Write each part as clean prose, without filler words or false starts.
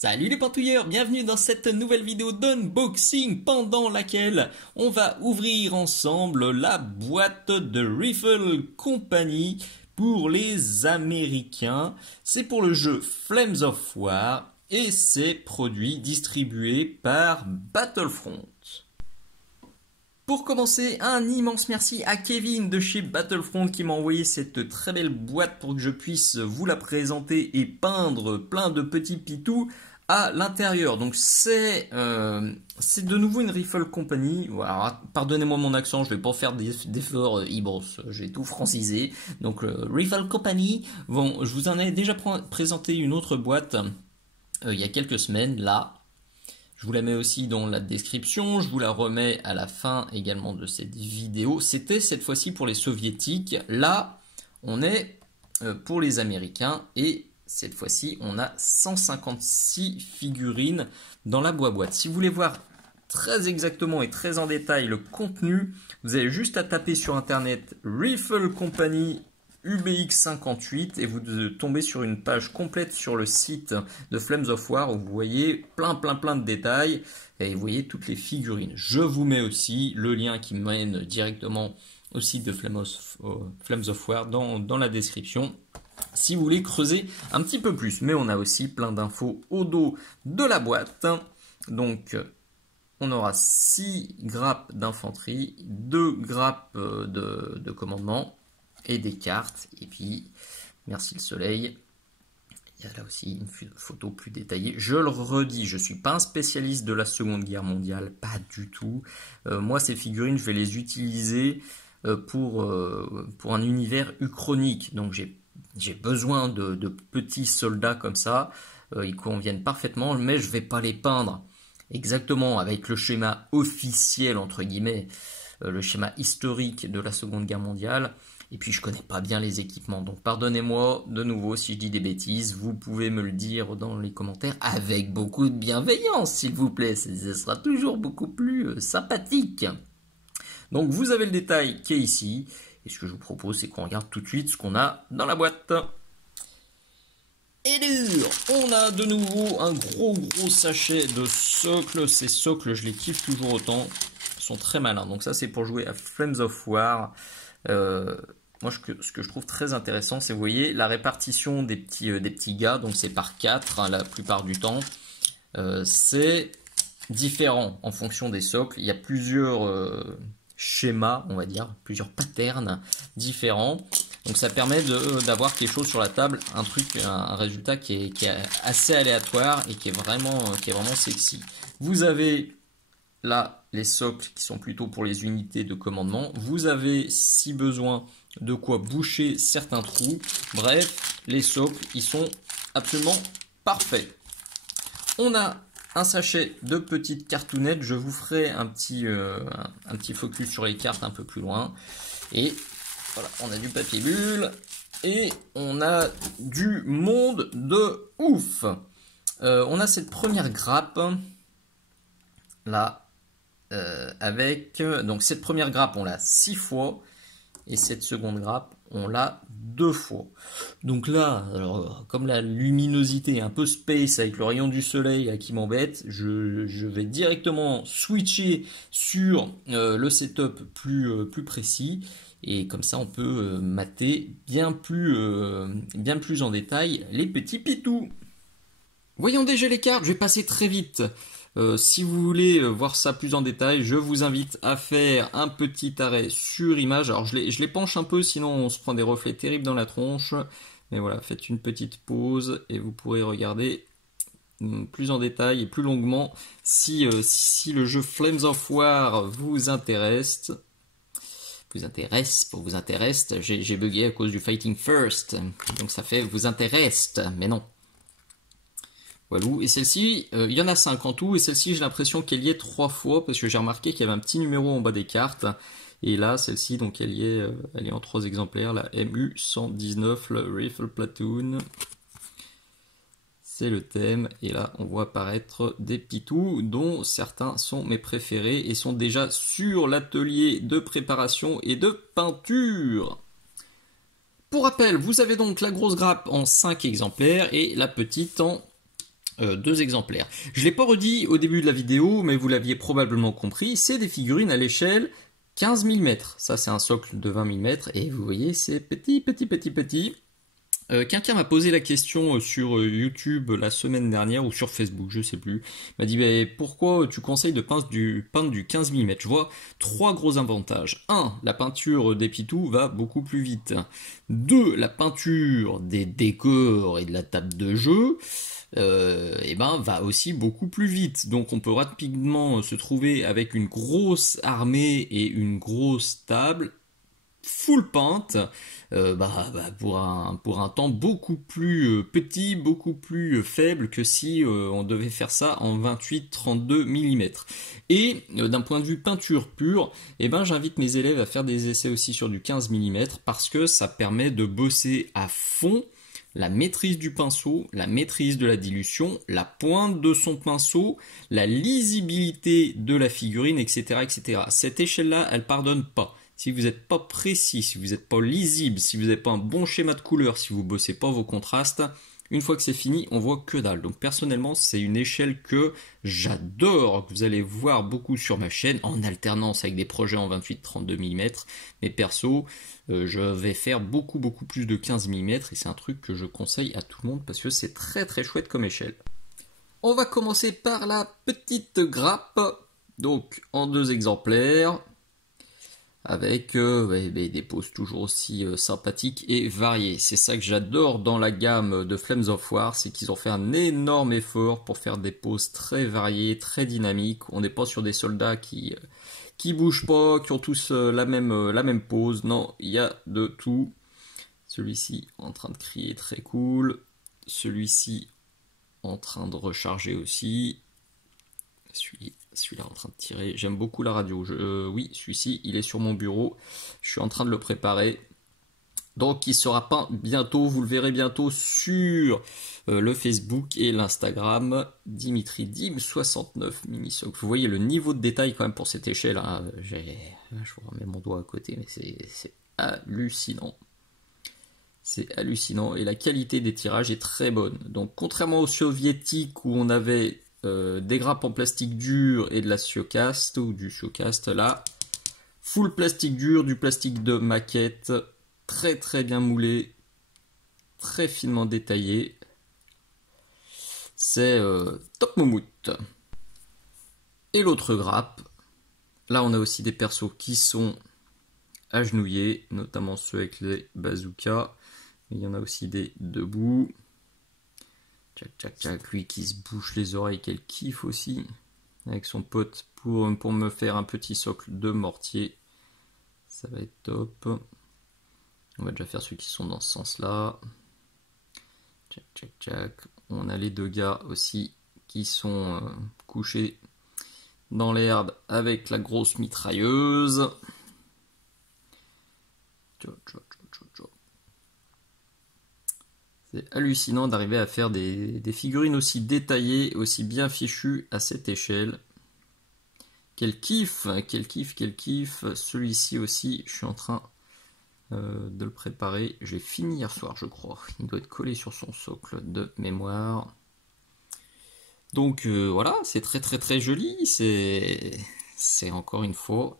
Salut les pantouilleurs, bienvenue dans cette nouvelle vidéo d'unboxing pendant laquelle on va ouvrir ensemble la boîte de Rifle Company pour les Américains. C'est pour le jeu Flames of War et c'est produit distribué par Battlefront. Pour commencer, un immense merci à Kevin de chez Battlefront qui m'a envoyé cette très belle boîte pour que je puisse vous la présenter et peindre plein de petits pitous à l'intérieur. Donc c'est de nouveau une Rifle Company. Voilà, pardonnez-moi mon accent, je vais pas faire d'efforts Ibros, j'ai tout francisé. Donc Rifle Company, bon, je vous en ai déjà présenté une autre boîte il y a quelques semaines, là. Je vous la mets aussi dans la description, je vous la remets à la fin également de cette vidéo. C'était cette fois-ci pour les soviétiques, là on est pour les américains et cette fois-ci on a 156 figurines dans la boîte. Si vous voulez voir très exactement et très en détail le contenu, vous avez juste à taper sur internet Rifle Company UBX58 et vous tombez sur une page complète sur le site de Flames of War où vous voyez plein de détails et vous voyez toutes les figurines. Je vous mets aussi le lien qui mène directement au site de Flames of War dans la description si vous voulez creuser un petit peu plus. Mais on a aussi plein d'infos au dos de la boîte. Donc on aura 6 grappes d'infanterie, 2 grappes de commandement et des cartes, et puis merci le soleil. Il y a là aussi une photo plus détaillée. Je le redis, je ne suis pas un spécialiste de la Seconde Guerre mondiale, pas du tout. Moi, ces figurines, je vais les utiliser pour un univers uchronique. Donc j'ai besoin de petits soldats comme ça. Ils conviennent parfaitement, mais je ne vais pas les peindre exactement avec le schéma officiel, entre guillemets, le schéma historique de la Seconde Guerre mondiale. Et puis je connais pas bien les équipements, donc pardonnez-moi de nouveau si je dis des bêtises, vous pouvez me le dire dans les commentaires avec beaucoup de bienveillance s'il vous plaît, ce sera toujours beaucoup plus sympathique. Donc vous avez le détail qui est ici, et ce que je vous propose c'est qu'on regarde tout de suite ce qu'on a dans la boîte. Et dur, on a de nouveau un gros sachet de socles, ces socles je les kiffe toujours autant, ils sont très malins, donc ça c'est pour jouer à Flames of War. Moi, ce que je trouve très intéressant, c'est, vous voyez, la répartition des petits gars, donc c'est par 4 hein, la plupart du temps. C'est différent en fonction des socles. Il y a plusieurs schémas, on va dire, plusieurs patterns différents. Donc ça permet d'avoir quelque chose sur la table, un résultat qui est assez aléatoire et qui est vraiment sexy. Vous avez là les socles qui sont plutôt pour les unités de commandement. Vous avez, si besoin, de quoi boucher certains trous. Bref, les socles, ils sont absolument parfaits. On a un sachet de petites cartounettes. Je vous ferai un petit focus sur les cartes un peu plus loin. Et voilà, on a du papier bulle et on a du monde de ouf. On a cette première grappe là. Donc cette première grappe on l'a 6 fois et cette seconde grappe on l'a 2 fois. Donc là, alors, comme la luminosité est un peu space avec le rayon du soleil qui m'embête, je vais directement switcher sur le setup plus précis et comme ça on peut mater bien plus en détail les petits pitous. Voyons déjà les cartes, je vais passer très vite. Si vous voulez voir ça plus en détail, je vous invite à faire un petit arrêt sur image. Alors je les penche un peu, sinon on se prend des reflets terribles dans la tronche. Mais voilà, faites une petite pause et vous pourrez regarder plus en détail et plus longuement si le jeu Flames of War vous intéresse. J'ai bugué à cause du Fighting First. Donc ça fait vous intéresse, mais non. Voilà, et celle-ci, il y en a 5 en tout, et celle-ci j'ai l'impression qu'elle y est 3 fois, parce que j'ai remarqué qu'il y avait un petit numéro en bas des cartes, et là, celle-ci, donc elle est en 3 exemplaires, la MU119, le Rifle Platoon, c'est le thème, et là on voit apparaître des pitous, dont certains sont mes préférés, et sont déjà sur l'atelier de préparation et de peinture. Pour rappel, vous avez donc la grosse grappe en 5 exemplaires, et la petite en 2 exemplaires. Je ne l'ai pas redit au début de la vidéo, mais vous l'aviez probablement compris, c'est des figurines à l'échelle 15 mm. Ça, c'est un socle de 20 mm, et vous voyez, c'est petit, petit, petit, petit. Quelqu'un m'a posé la question sur YouTube la semaine dernière, ou sur Facebook, je sais plus. Il m'a dit, bah, pourquoi tu conseilles de peindre du 15 mm? Je vois 3 gros avantages. 1. La peinture des pitous va beaucoup plus vite. 2. La peinture des décors et de la table de jeu va aussi beaucoup plus vite. Donc on peut rapidement se trouver avec une grosse armée et une grosse table full peinte pour un temps beaucoup plus petit, beaucoup plus faible que si on devait faire ça en 28-32 mm. Et d'un point de vue peinture pure, j'invite mes élèves à faire des essais aussi sur du 15 mm parce que ça permet de bosser à fond la maîtrise du pinceau, la maîtrise de la dilution, la pointe de son pinceau, la lisibilité de la figurine, etc., etc. Cette échelle-là, elle pardonne pas. Si vous n'êtes pas précis, si vous n'êtes pas lisible, si vous n'avez pas un bon schéma de couleur, si vous ne bossez pas vos contrastes, une fois que c'est fini, on voit que dalle. Donc personnellement, c'est une échelle que j'adore, que vous allez voir beaucoup sur ma chaîne, en alternance avec des projets en 28-32 mm. Mais perso, je vais faire beaucoup plus de 15 mm, et c'est un truc que je conseille à tout le monde parce que c'est très très chouette comme échelle. On va commencer par la petite grappe, donc en 2 exemplaires. Avec des poses toujours aussi sympathiques et variées. C'est ça que j'adore dans la gamme de Flames of War, c'est qu'ils ont fait un énorme effort pour faire des poses très variées, très dynamiques. On n'est pas sur des soldats qui bougent pas, qui ont tous la même pose. Non, il y a de tout. Celui-ci en train de crier, très cool. Celui-ci en train de recharger aussi. Celui-là en train de tirer. J'aime beaucoup la radio. Oui, celui-ci, il est sur mon bureau. Je suis en train de le préparer. Donc, il sera peint bientôt. Vous le verrez bientôt sur le Facebook et l'Instagram. Dimitri Dim 69 Minisoc. Vous voyez le niveau de détail quand même pour cette échelle. Hein. Je vous remets mon doigt à côté, mais c'est hallucinant. C'est hallucinant. Et la qualité des tirages est très bonne. Donc, contrairement aux soviétiques où on avait des grappes en plastique dur et de la Ciocast ou du Ciocast, là full plastique dur, du plastique de maquette, très très bien moulé, très finement détaillé, c'est top moumoute. Et l'autre grappe, là on a aussi des persos qui sont agenouillés, notamment ceux avec les bazookas, mais il y en a aussi des debout. Tchac, tchac, tchac, lui qui se bouche les oreilles, qu'elle kiffe aussi, avec son pote pour me faire un petit socle de mortier. Ça va être top. On va déjà faire ceux qui sont dans ce sens-là. Tchac, tchac, tchac. On a les 2 gars aussi qui sont couchés dans l'herbe avec la grosse mitrailleuse. Tchac, tchac, tchac, tchac. C'est hallucinant d'arriver à faire des figurines aussi détaillées, aussi bien fichues à cette échelle. Quel kiff, quel kiff, quel kiff. Celui-ci aussi, je suis en train de le préparer. J'ai fini hier soir, je crois. Il doit être collé sur son socle de mémoire. Donc voilà, c'est très très très joli. C'est encore une fois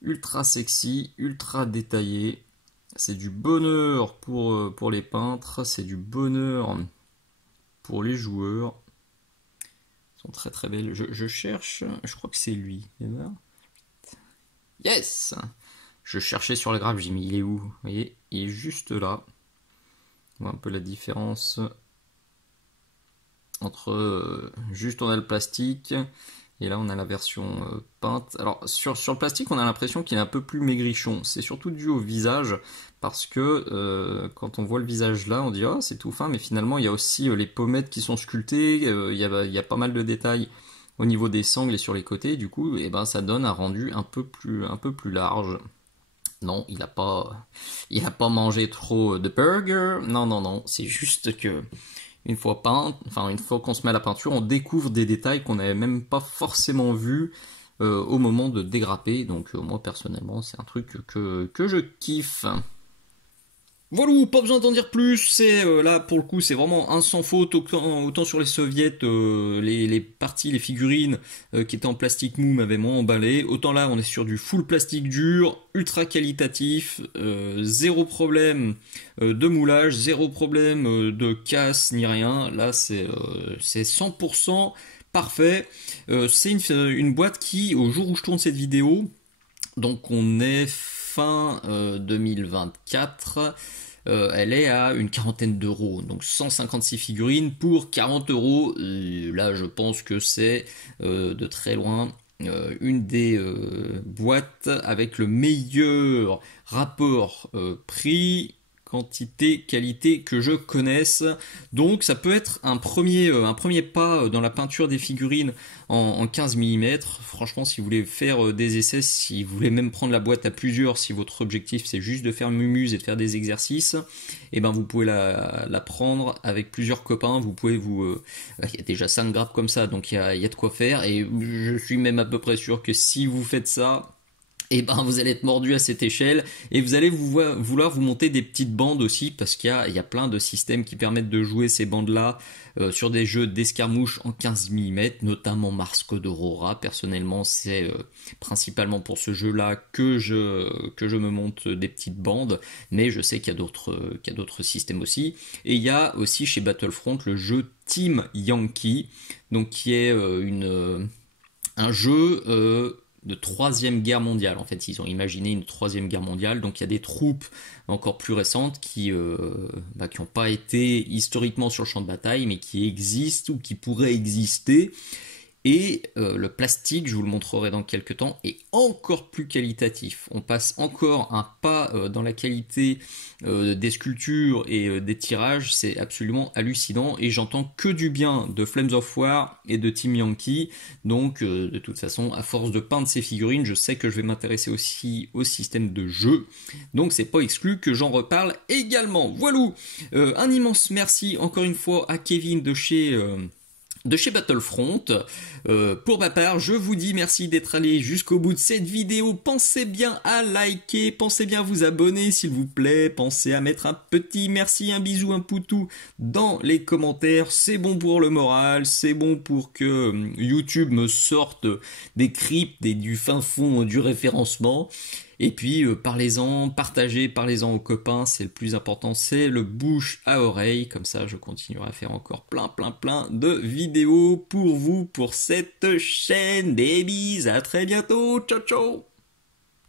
ultra sexy, ultra détaillé. C'est du bonheur pour les peintres, c'est du bonheur pour les joueurs. Ils sont très très belles. Je cherche, je crois que c'est lui. Yes! Je cherchais sur la grappe, j'ai mis il est où? Vous voyez, il est juste là. On voit un peu la différence entre juste on a le plastique. Et là, on a la version peinte. Alors, sur le plastique, on a l'impression qu'il est un peu plus maigrichon. C'est surtout dû au visage, parce que quand on voit le visage là, on dit « Oh, c'est tout fin », mais finalement, il y a aussi les pommettes qui sont sculptées. Il y a pas mal de détails au niveau des sangles et sur les côtés. Du coup, ça donne un rendu un peu plus large. Non, il a pas mangé trop de burger. Non, non, non. C'est juste que... une fois qu'on se met à la peinture, on découvre des détails qu'on n'avait même pas forcément vus au moment de dégrapper. Donc moi personnellement, c'est un truc que je kiffe. Voilà, pas besoin d'en dire plus, c'est là pour le coup c'est vraiment un sans faute, autant sur les soviets, les parties, les figurines qui étaient en plastique mou m'avaient moins emballé, autant là on est sur du full plastique dur, ultra qualitatif, zéro problème de moulage, zéro problème de casse ni rien, là c'est 100% parfait. C'est une boîte qui, au jour où je tourne cette vidéo, donc on est fin 2024, elle est à une quarantaine d'euros, donc 156 figurines pour 40 euros. Là, je pense que c'est de très loin une des boîtes avec le meilleur rapport prix quantité, qualité que je connaisse. Donc ça peut être un premier pas dans la peinture des figurines en 15 mm. Franchement, si vous voulez faire des essais, si vous voulez même prendre la boîte à plusieurs, si votre objectif c'est juste de faire mumuse et de faire des exercices, et ben vous pouvez la prendre avec plusieurs copains. Vous pouvez il y a déjà 5 grappes comme ça, donc il y a de quoi faire. Et je suis même à peu près sûr que si vous faites ça, et ben vous allez être mordu à cette échelle et vous allez vouloir vous monter des petites bandes aussi, parce qu'il y a plein de systèmes qui permettent de jouer ces bandes là sur des jeux d'escarmouche en 15 mm, notamment Mars Code Aurora. Personnellement c'est principalement pour ce jeu là que je me monte des petites bandes, mais je sais qu'il y a d'autres systèmes aussi. Et il y a aussi chez Battlefront le jeu Team Yankee, donc qui est un jeu de troisième guerre mondiale. En fait, ils ont imaginé une troisième guerre mondiale, donc il y a des troupes encore plus récentes qui n'ont pas été historiquement sur le champ de bataille, mais qui existent ou qui pourraient exister. Et le plastique, je vous le montrerai dans quelques temps, est encore plus qualitatif. On passe encore un pas dans la qualité des sculptures et des tirages, c'est absolument hallucinant. Et j'entends que du bien de Flames of War et de Team Yankee. Donc de toute façon, à force de peindre ces figurines, je sais que je vais m'intéresser aussi au système de jeu. Donc c'est pas exclu que j'en reparle également. Voilà, un immense merci encore une fois à Kevin de chez Battlefront. Pour ma part, je vous dis merci d'être allé jusqu'au bout de cette vidéo. Pensez bien à liker, pensez bien à vous abonner s'il vous plaît, pensez à mettre un petit merci, un bisou, un poutou dans les commentaires. C'est bon pour le moral, c'est bon pour que YouTube me sorte des cryptes et du fin fond du référencement. Et puis parlez-en, partagez, parlez-en aux copains, c'est le plus important, c'est le bouche à oreille. Comme ça, je continuerai à faire encore plein de vidéos pour vous, pour cette chaîne. Des bises, à très bientôt, ciao ciao.